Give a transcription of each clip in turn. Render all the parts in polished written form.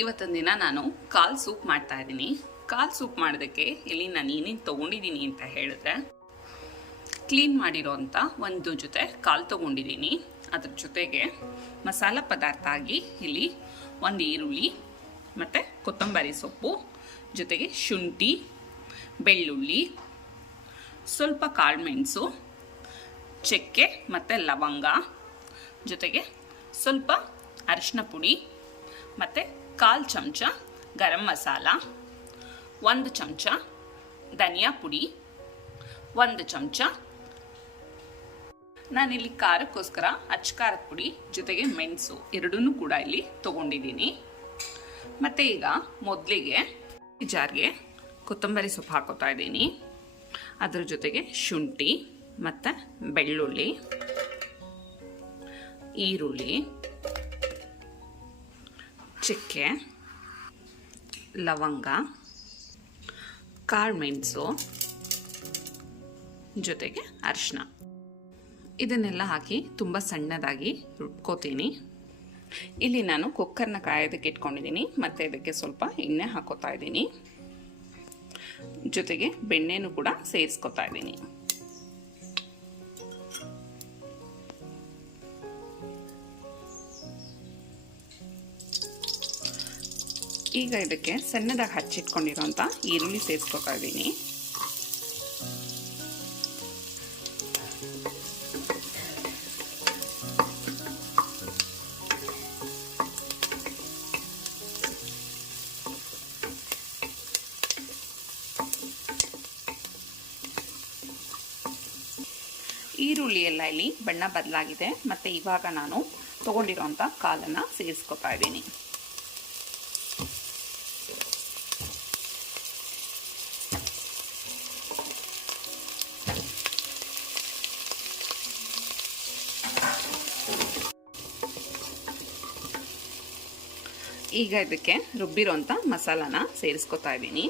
ಇವತ್ತಿನ ದಿನ ನಾನು ಕಾಲ್ ಸೂಪ್ ಮಾಡ್ತಾ ಇದ್ದೀನಿ. ಕಾಲ್ ಸೂಪ್ ಮಾಡೋದಕ್ಕೆ ಇಲ್ಲಿ ನಾನು ಏನೇನು ತೊಗೊಂಡಿದ್ದೀನಿ ಅಂತ ಹೇಳಿದ್ರೆ, ಕ್ಲೀನ್ ಮಾಡಿರೋಂಥ ಒಂದು ಜೊತೆ ಕಾಲು ತೊಗೊಂಡಿದ್ದೀನಿ. ಅದ್ರ ಜೊತೆಗೆ ಮಸಾಲ ಪದಾರ್ಥ ಆಗಿ ಇಲ್ಲಿ ಒಂದು ಈರುಳ್ಳಿ ಮತ್ತು ಕೊತ್ತಂಬರಿ ಸೊಪ್ಪು, ಜೊತೆಗೆ ಶುಂಠಿ, ಬೆಳ್ಳುಳ್ಳಿ, ಸ್ವಲ್ಪ ಕಾಳುಮೆಣಸು, ಚಕ್ಕೆ ಮತ್ತು ಲವಂಗ, ಜೊತೆಗೆ ಸ್ವಲ್ಪ ಅರಿಶಿನ ಪುಡಿ ಮತ್ತು 1/4 ಚಮಚ ಗರಂ ಮಸಾಲ, 1 ಚಮಚ ಧನಿಯಾ ಪುಡಿ, 1 ಚಮಚ ನಾನಿಲ್ಲಿ ಖಾರಕ್ಕೋಸ್ಕರ ಅಚ್ಚ ಖಾರದ ಪುಡಿ ಜೊತೆಗೆ ಮೆಣಸು ಎರಡನ್ನೂ ಕೂಡ ಇಲ್ಲಿ ತೊಗೊಂಡಿದ್ದೀನಿ. ಮತ್ತು ಈಗ ಮೊದಲಿಗೆ ಈ ಜಾರ್ಗೆ ಕೊತ್ತಂಬರಿ ಸೊಪ್ಪು ಹಾಕೋತಾ ಇದ್ದೀನಿ. ಅದರ ಜೊತೆಗೆ ಶುಂಠಿ ಮತ್ತು ಬೆಳ್ಳುಳ್ಳಿ, ಈರುಳ್ಳಿ, ಚಕ್ಕೆ, ಲವಂಗ, ಕಾಳುಮೆಣಸು, ಜೊತೆಗೆ ಅರಿಶಿನ ಇದನ್ನೆಲ್ಲ ಹಾಕಿ ತುಂಬ ಸಣ್ಣದಾಗಿ ರುಬ್ಕೋತೀನಿ. ಇಲ್ಲಿ ನಾನು ಕುಕ್ಕರ್ನ ಕಾಯೋದಕ್ಕೆ ಇಟ್ಕೊಂಡಿದ್ದೀನಿ ಮತ್ತು ಇದಕ್ಕೆ ಸ್ವಲ್ಪ ಎಣ್ಣೆ ಹಾಕೋತಾ ಇದ್ದೀನಿ. ಜೊತೆಗೆ ಬೆಣ್ಣೆನೂ ಕೂಡ ಸೇರಿಸ್ಕೊತಾ ಇದ್ದೀನಿ. ಈಗ ಇದಕ್ಕೆ ಸಣ್ಣದಾಗಿ ಹಚ್ಚಿಟ್ಕೊಂಡಿರೋಂಥ ಈರುಳ್ಳಿ ಸೇರಿಸ್ಕೊತಾ ಇದ್ದೀನಿ. ಈರುಳ್ಳಿ ಎಲ್ಲ ಇಲ್ಲಿ ಬಣ್ಣ ಬದಲಾಗಿದೆ. ಮತ್ತು ಇವಾಗ ನಾನು ತೊಗೊಂಡಿರೋಂಥ ಕಾಲನ್ನು ಸೇರಿಸ್ಕೊತಾ ಇದ್ದೀನಿ. ಈಗ ಇದಕ್ಕೆ ರುಬ್ಬಿರೋಂಥ ಮಸಾಲಾನ ಸೇರಿಸ್ಕೊತಾ ಇದ್ದೀನಿ.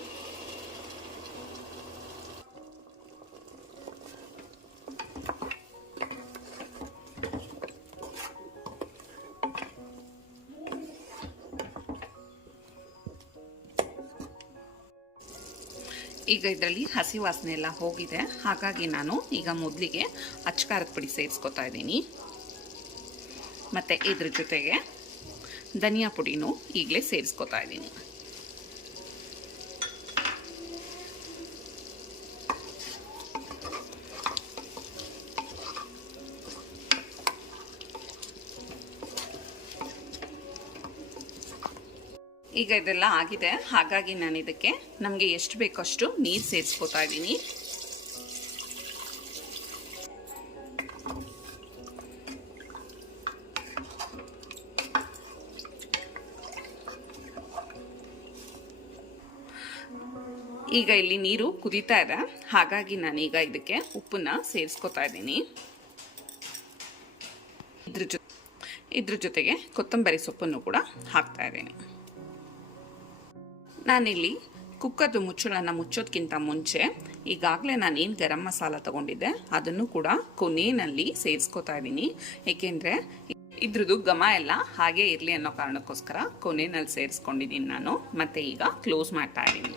ಈಗ ಇದರಲ್ಲಿ ಹಸಿ ವಾಸನೆ ಎಲ್ಲ ಹೋಗಿದೆ. ಹಾಗಾಗಿ ನಾನು ಈಗ ಮೊದಲಿಗೆ ಅಚ್ಚ ಖಾರದ ಪುಡಿ ಸೇರಿಸ್ಕೊತಾ ಇದ್ದೀನಿ. ಮತ್ತು ಇದ್ರ ಜೊತೆಗೆ ಧನಿಯಾ ಪುಡಿನೂ ಈಗಲೇ ಸೇರಿಸ್ಕೊತಾ ಇದ್ದೀನಿ. ಈಗ ಇದೆಲ್ಲ ಆಗಿದೆ. ಹಾಗಾಗಿ ನಾನು ಇದಕ್ಕೆ ನಮಗೆ ಎಷ್ಟು ಬೇಕಷ್ಟು ನೀರು ಸೇರಿಸ್ಕೊತಾ ಇದ್ದೀನಿ. ಈಗ ಇಲ್ಲಿ ನೀರು ಕುದೀತಾ ಇದೆ. ಹಾಗಾಗಿ ನಾನೀಗ ಇದಕ್ಕೆ ಉಪ್ಪನ್ನ ಸೇರಿಸ್ಕೊತಾ ಇದ್ದೀನಿ. ಇದ್ರ ಜೊತೆಗೆ ಕೊತ್ತಂಬರಿ ಸೊಪ್ಪನ್ನು ಕೂಡ ಹಾಕ್ತಾ ಇದ್ದೀನಿ. ನಾನಿಲ್ಲಿ ಕುಕ್ಕರ್ದು ಮುಚ್ಚಳನ ಮುಚ್ಚೋದಕ್ಕಿಂತ ಮುಂಚೆ ಈಗಾಗಲೇ ನಾನೇನು ಗರಂ ಮಸಾಲ ತೊಗೊಂಡಿದ್ದೆ ಅದನ್ನು ಕೂಡ ಕೊನೆಯಲ್ಲಿ ಸೇರಿಸ್ಕೊತಾ ಇದ್ದೀನಿ. ಏಕೆಂದರೆ ಇದ್ರದ್ದು ಘಮ ಎಲ್ಲ ಹಾಗೆ ಇರಲಿ ಅನ್ನೋ ಕಾರಣಕ್ಕೋಸ್ಕರ ಕೊನೆಯಲ್ಲಿ ಸೇರಿಸ್ಕೊಂಡಿದ್ದೀನಿ ನಾನು. ಮತ್ತು ಈಗ ಕ್ಲೋಸ್ ಮಾಡ್ತಾ ಇದ್ದೀನಿ.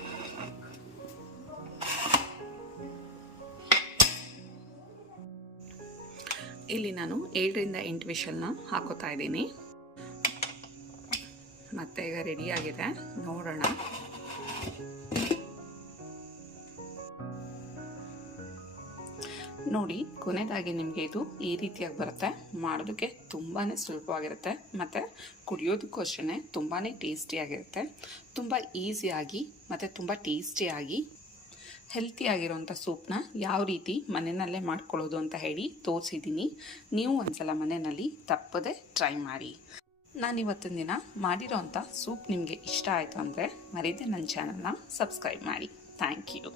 ಇಲ್ಲಿ ನಾನು 7ರಿಂದ 8 ವಿಷಲ್ನ ಹಾಕೋತಾ ಇದ್ದೀನಿ. ಮತ್ತೆ ಈಗ ರೆಡಿಯಾಗಿದೆ, ನೋಡೋಣ. ನೋಡಿ, ಕೊನೆಯದಾಗಿ ನಿಮಗೆ ಇದು ಈ ರೀತಿಯಾಗಿ ಬರುತ್ತೆ. ಮಾಡೋದಕ್ಕೆ ತುಂಬಾ ಸುಲಭವಾಗಿರುತ್ತೆ ಮತ್ತು ಕುಡಿಯೋದಕ್ಕೂ ಅಷ್ಟೇ ತುಂಬಾ ಟೇಸ್ಟಿಯಾಗಿರುತ್ತೆ. ತುಂಬ ಈಸಿಯಾಗಿ ಮತ್ತು ತುಂಬ ಟೇಸ್ಟಿಯಾಗಿ ಹೆಲ್ತಿಯಾಗಿರೋಂಥ ಸೂಪ್ನ ಯಾವ ರೀತಿ ಮನೆಯಲ್ಲೇ ಮಾಡ್ಕೊಳ್ಳೋದು ಅಂತ ಹೇಳಿ ತೋರಿಸಿದ್ದೀನಿ. ನೀವು ಒಂದ್ಸಲ ಮನೆಯಲ್ಲಿ ತಪ್ಪದೆ ಟ್ರೈ ಮಾಡಿ. ನಾನಿವತ್ತಿನ ದಿನ ಮಾಡಿರೋಂಥ ಸೂಪ್ ನಿಮಗೆ ಇಷ್ಟ ಆಯಿತು ಅಂದರೆ ಮರೀದೆ ನನ್ನ ಚಾನಲ್ನ ಸಬ್ಸ್ಕ್ರೈಬ್ ಮಾಡಿ. Thank you.